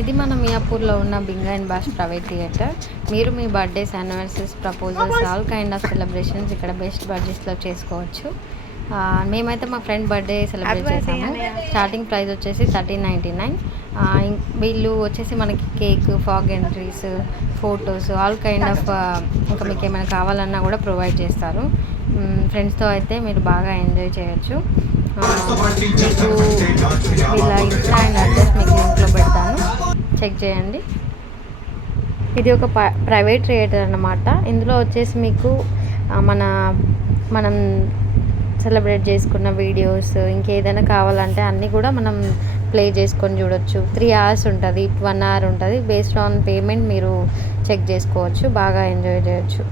ఇది మన మియాపూర్లో ఉన్న Bing and Bosch private theatre. మీరు మీ birthdays, anniversaries, proposals, all kind of celebrations ఇక్కడ బెస్ట్ బడ్జెట్స్లో చేసుకోవచ్చు. మేమైతే మా ఫ్రెండ్ బర్త్డే సెలబ్రేట్ చేసాము. స్టార్టింగ్ ప్రైస్ వచ్చేసి 1399. వీళ్ళు వచ్చేసి మనకి cake, fog entries, photos, all kind of ఇంకా మీకు ఏమైనా కావాలన్నా కూడా ప్రొవైడ్ చేస్తారు. ఫ్రెండ్స్తో అయితే మీరు బాగా ఎంజాయ్ చేయొచ్చు. మీకు వీళ్ళ ఇన్స్టా అండ్ అడ్రస్ మీకు లింక్లో పెడతాను, చెక్ చేయండి. ఇది ఒక ప్రైవేట్ థియేటర్ అన్నమాట. ఇందులో వచ్చేసి మీకు మనం సెలబ్రేట్ చేసుకున్న వీడియోస్, ఇంకేదైనా కావాలంటే అన్నీ కూడా మనం ప్లే చేసుకొని చూడొచ్చు. 3 hours ఉంటుంది, 1 hour ఉంటుంది. బేస్డ్ ఆన్ పేమెంట్ మీరు చెక్ చేసుకోవచ్చు. బాగా ఎంజాయ్ చేయొచ్చు.